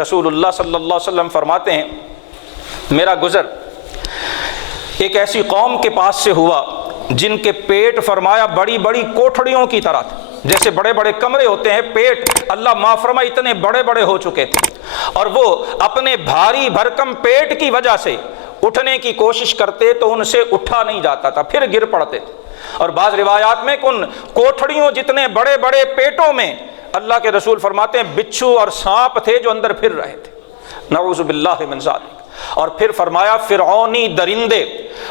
رسول اللہ صلی اللہ علیہ وسلم فرماتے ہیں میرا گزر ایک ایسی قوم کے پاس سے ہوا جن کے پیٹ فرمایا بڑی بڑی کوٹھڑیوں کی طرح تھے، جیسے بڑے بڑے کمرے ہوتے ہیں، پیٹ اللہ معاف فرمائے اتنے بڑے بڑے ہو چکے تھے، اور وہ اپنے بھاری بھرکم پیٹ کی وجہ سے اٹھنے کی کوشش کرتے تو ان سے اٹھا نہیں جاتا تھا، پھر گر پڑتے تھے۔ اور بعض روایات میں کہ ان کوٹھڑیوں جتنے بڑے بڑے پیٹوں میں اللہ کے رسول فرماتے ہیں بچھو اور سانپ تھے جو اندر پھر رہے تھے، نعوذ باللہ من ذالک۔ اور پھر فرمایا فرعونی درندے،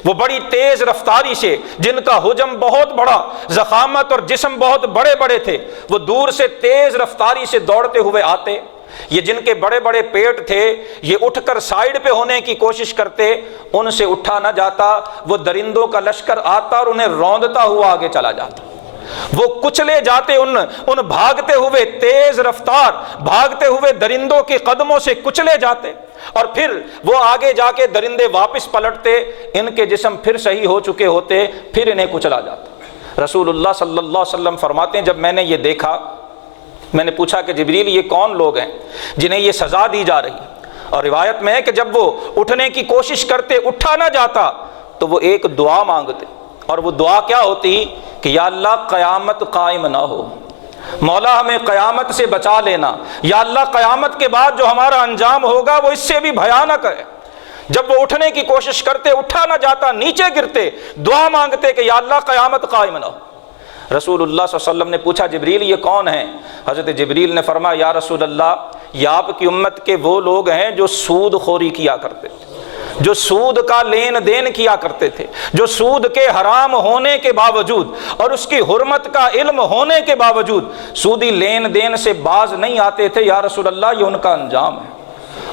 وہ بڑی تیز رفتاری سے، جن کا حجم بہت بڑا، ضخامت اور جسم بہت بڑے بڑے تھے، وہ دور سے تیز رفتاری سے دوڑتے ہوئے آتے، یہ جن کے بڑے بڑے پیٹ تھے یہ اٹھ کر سائیڈ پہ ہونے کی کوشش کرتے، ان سے اٹھا نہ جاتا، وہ درندوں کا لشکر آتا اور انہیں روندتا ہوا آگے چلا جاتا، وہ کچلے جاتے، ان بھاگتے ہوئے تیز رفتار بھاگتے ہوئے درندوں کے قدموں سے کچلے جاتے، اور پھر وہ آگے جا کے درندے واپس پلٹتے، ان کے جسم پھر صحیح ہو چکے ہوتے، پھر انہیں کچلا جاتا۔ رسول اللہ صلی اللہ علیہ وسلم فرماتے ہیں جب میں نے یہ دیکھا، میں نے پوچھا کہ جبریل یہ کون لوگ ہیں جنہیں یہ سزا دی جا رہی؟ اور روایت میں ہے کہ جب وہ اٹھنے کی کوشش کرتے اٹھا نہ جاتا تو وہ ایک دعا مانگتے، اور وہ دعا کیا ہوتی کہ یا اللہ قیامت قائم نہ ہو، مولا ہمیں قیامت سے بچا لینا، یا اللہ قیامت کے بعد جو ہمارا انجام ہوگا وہ اس سے بھی بھیانک ہے۔ جب وہ اٹھنے کی کوشش کرتے اٹھا نہ جاتا، نیچے گرتے، دعا مانگتے کہ یا اللہ قیامت قائم نہ ہو۔ رسول اللہ صلی اللہ علیہ وسلم نے پوچھا جبریل یہ کون ہیں؟ حضرت جبریل نے فرمایا یا رسول اللہ یہ آپ کی امت کے وہ لوگ ہیں جو سود خوری کیا کرتے تھے، جو سود کا لین دین کیا کرتے تھے، جو سود کے حرام ہونے کے باوجود اور اس کی حرمت کا علم ہونے کے باوجود سودی لین دین سے باز نہیں آتے تھے۔ یا رسول اللہ یہ ان کا انجام ہے،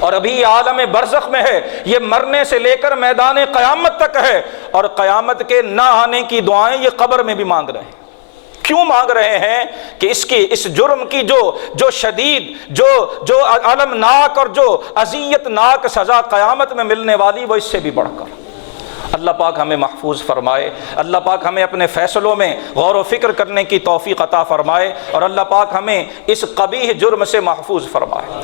اور ابھی عالم برزخ میں ہے، یہ مرنے سے لے کر میدان قیامت تک ہے، اور قیامت کے نہ آنے کی دعائیں یہ قبر میں بھی مانگ رہے ہیں۔ کیوں مانگ رہے ہیں؟ کہ اس جرم کی جو شدید، جو المناک اور جو اذیت ناک سزا قیامت میں ملنے والی وہ اس سے بھی بڑھ کر۔ اللہ پاک ہمیں محفوظ فرمائے، اللہ پاک ہمیں اپنے فیصلوں میں غور و فکر کرنے کی توفیق عطا فرمائے، اور اللہ پاک ہمیں اس قبیح جرم سے محفوظ فرمائے۔